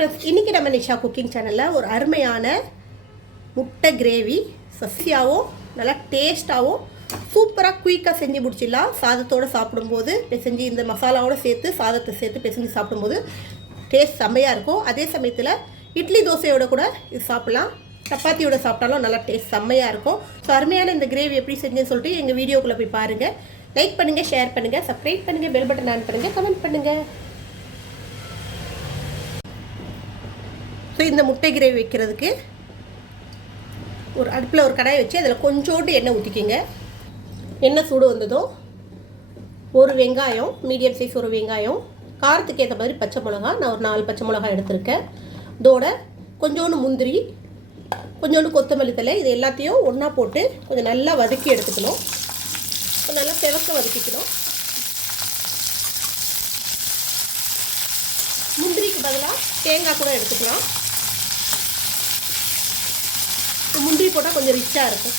Friends இன்றைக்கி நம்ம Nisha cooking சேனலில் ஒரு அருமையான முட்டை கிரேவி சசியாகவும் நல்லா டேஸ்ட்டாகவும் சூப்பராக குயிக்காக செஞ்சு முடிச்சிடலாம். சாதத்தோடு சாப்பிடும்போது பிசைஞ்சு இந்த மசாலாவோடு சேர்த்து சாதத்தை சேர்த்து பிசைஞ்சு சாப்பிடும்போது டேஸ்ட் செம்மையாக இருக்கும். அதே சமயத்தில் இட்லி தோசையோட கூட இது சாப்பிட்லாம். சப்பாத்தியோட சாப்பிட்டாலும் நல்லா டேஸ்ட் செம்மையாக இருக்கும். ஸோ அருமையான இந்த கிரேவி எப்படி செஞ்சேன்னு சொல்லிட்டு எங்கள் வீடியோக்குள்ளே போய் பாருங்கள் லைக் பண்ணுங்கள் ஷேர் பண்ணுங்கள் சப்ஸ்கிரைப் பண்ணுங்கள் பெல் பட்டன் ஆன் பண்ணுங்கள் கமெண்ட் பண்ணுங்கள் ஸோ இந்த முட்டை கிரேவி வைக்கிறதுக்கு ஒரு அடுப்பில் ஒரு கடாயை வச்சு அதில் கொஞ்சோண்டு எண்ணெய் ஊற்றிக்கிங்க. எண்ணெய் சூடு வந்ததும் ஒரு வெங்காயம் மீடியம் சைஸ் ஒரு வெங்காயம் காரத்துக்கு ஏற்ற மாதிரி பச்சை மிளகா நான் ஒரு நாலு பச்சை மிளகா எடுத்திருக்கேன். இதோட கொஞ்சோண்டு முந்திரி கொஞ்சோண்டு கொத்தமல்லி தலை இது எல்லாத்தையும் ஒன்றா போட்டு கொஞ்சம் நல்லா வதக்கி எடுத்துக்கணும். நல்லா செவக்க வதக்கிக்கணும். முந்திரிக்கு பதிலாக தேங்காய் கூட எடுத்துக்கலாம். முந்திரி போட்டால் கொஞ்சம் ரிச்சாக இருக்கும்.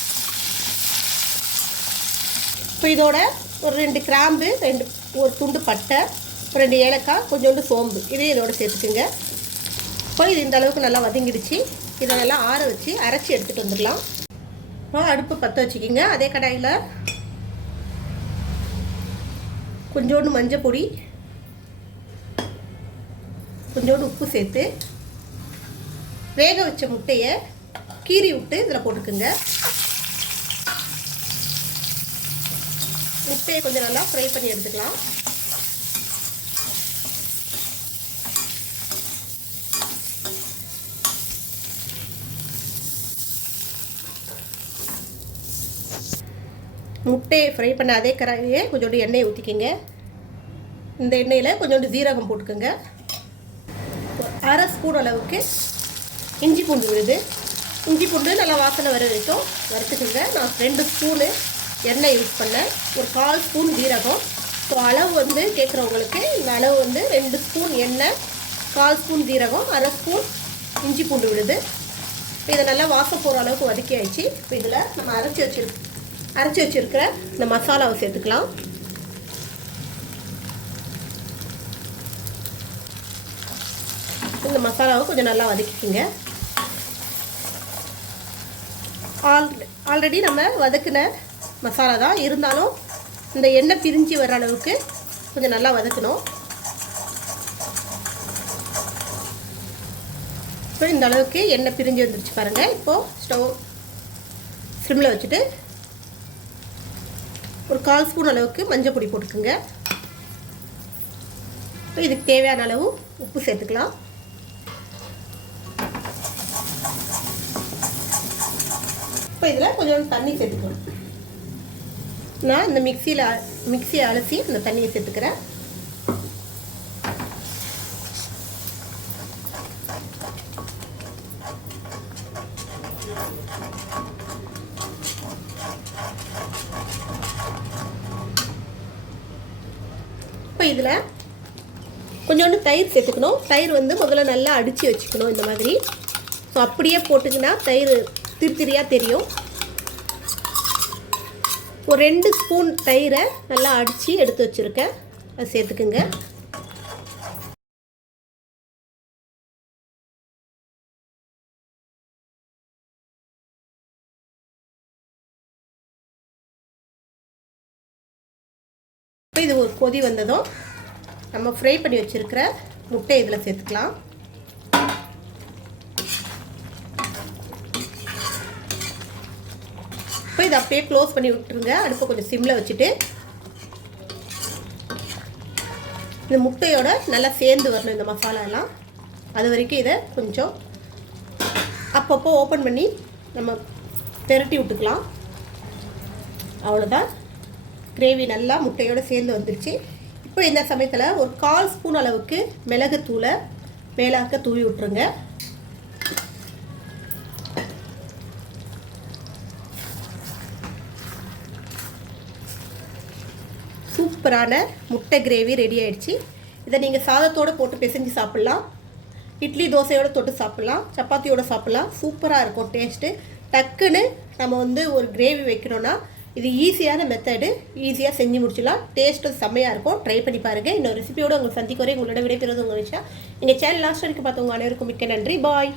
இப்போ இதோட ஒரு ரெண்டு கிராம்பு ரெண்டு ஒரு துண்டு பட்டை ரெண்டு ஏலக்காய் கொஞ்சோண்டு சோம்பு இதையும் இதோட சேர்த்துக்குங்க. இப்போ இது இந்த அளவுக்கு நல்லா வதங்கிடுச்சு. இதை நல்லா ஆற வச்சு அரைச்சி எடுத்துகிட்டு வந்துடலாம். இப்போ அடுப்பு பற்ற வச்சுக்கிங்க. அதே கடாயில் கொஞ்சோண்டு மஞ்சள் பொடி கொஞ்சோண்டு உப்பு சேர்த்து வேக வச்ச முட்டையை கீறி விட்டு இதில் போட்டுக்குங்க. முட்டையை கொஞ்சம் நல்லா ஃப்ரை பண்ணி எடுத்துக்கலாம். முட்டையை ஃப்ரை பண்ண அதே கராயே கொஞ்சோண்டு எண்ணெயை ஊற்றிக்கிங்க இந்த எண்ணெயில் கொஞ்சோண்டு ஜீரகம் போட்டுக்கோங்க. அரை ஸ்பூன் அளவுக்கு இஞ்சி பூண்டு விழுது. இஞ்சி பூண்டு நல்லா வாசனை வர வரைக்கும் வறுத்துக்குங்க. நான் ரெண்டு ஸ்பூனு எண்ணெய் யூஸ் பண்ணேன். ஒரு கால் ஸ்பூன் ஜீரகம். ஸோ அளவு வந்து கேட்குறவங்களுக்கு இந்த அளவு வந்து ரெண்டு ஸ்பூன் எண்ணெய் கால் ஸ்பூன் ஜீரகம் அரை ஸ்பூன் இஞ்சி பூண்டு விழுது. இப்போ இதை நல்லா வாசம் போகிற அளவுக்கு வதக்கி ஆயிடுச்சு. இப்போ இதில் நம்ம அரைச்சி வச்சிரு அரைச்சி வச்சுருக்கிற இந்த மசாலாவை சேர்த்துக்கலாம். இந்த மசாலாவை கொஞ்சம் நல்லா வதக்கிக்கிங்க. ஆல் ஆல்ரெடி நம்ம வதக்கின மசாலா தான். இருந்தாலும் இந்த எண்ணெய் பிரிஞ்சு வர அளவுக்கு கொஞ்சம் நல்லா வதக்கணும். இப்போ இந்த அளவுக்கு எண்ணெய் பிரிஞ்சு வந்துருச்சு பாருங்கள் இப்போது ஸ்டவ் ஸ்லிமில் வச்சுட்டு ஒரு கால் ஸ்பூன் அளவுக்கு மஞ்சள் பொடி போட்டுக்குங்க. இப்போ இதுக்கு தேவையான அளவு உப்பு சேர்த்துக்கலாம். இப்போ இதில் கொஞ்சம் தண்ணி சேர்த்துக்கலாம் நான் இந்த மிக்சியில் மிக்சியை அலசி அந்த தண்ணியை சேர்த்துக்கிறேன். இப்போ இதில் கொஞ்சோண்டு தயிர் சேர்த்துக்கணும். தயிர் வந்து முதல்ல நல்லா அடித்து வச்சுக்கணும் இந்த மாதிரி. ஸோ அப்படியே போட்டுக்கினா தயிர் திருத்திரியாக தெரியும். ஒரு ரெண்டு ஸ்பூன் தயிரை நல்லா அடித்து எடுத்து வச்சுருக்கேன். அதை சேர்த்துக்குங்க. இது ஒரு கொதி வந்ததும் நம்ம ஃப்ரை பண்ணி வச்சுருக்கிற முட்டை இதில் சேர்த்துக்கலாம். இப்போ இதை அப்படியே க்ளோஸ் பண்ணி விட்டுருங்க. அடுப்பை கொஞ்சம் சிம்மில் வச்சுட்டு இந்த முட்டையோட நல்லா சேர்ந்து வரணும் இந்த மசாலாலாம் அது வரைக்கும் இதை கொஞ்சம் அப்பப்போ ஓப்பன் பண்ணி நம்ம திரட்டி விட்டுக்கலாம். அவ்வளோதான் கிரேவி நல்லா முட்டையோடு சேர்ந்து வந்துருச்சு. இப்போ இந்த சமயத்தில் ஒரு கால் ஸ்பூன் அளவுக்கு மிளகுத்தூளை மேலாக்க தூவி விட்ருங்க சூப்பரான முட்டை கிரேவி ரெடி ஆயிடுச்சு. இதை நீங்கள் சாதத்தோடு போட்டு பிசைஞ்சு சாப்பிட்லாம். இட்லி தோசையோடு தொட்டு சாப்பிட்லாம். சப்பாத்தியோடு சாப்பிட்லாம். சூப்பராக இருக்கும் டேஸ்ட்டு டக்குன்னு நம்ம வந்து ஒரு கிரேவி வைக்கணும்னா இது ஈஸியான மெத்தடு ஈஸியாக செஞ்சு முடிச்சிடலாம். டேஸ்ட்டும் செம்மையாக இருக்கும். ட்ரை பண்ணி பாருங்கள் இன்னொரு ரெசிபியோடு உங்களுக்கு சந்திக்கிறேன் உங்களோட விடைபெறுவது உங்கள் விஷயம் எங்கள் சேனல் லாஸ்ட் வரைக்கும் பார்த்தவங்க அனைவருக்கும் மிக்க நன்றி. பாய்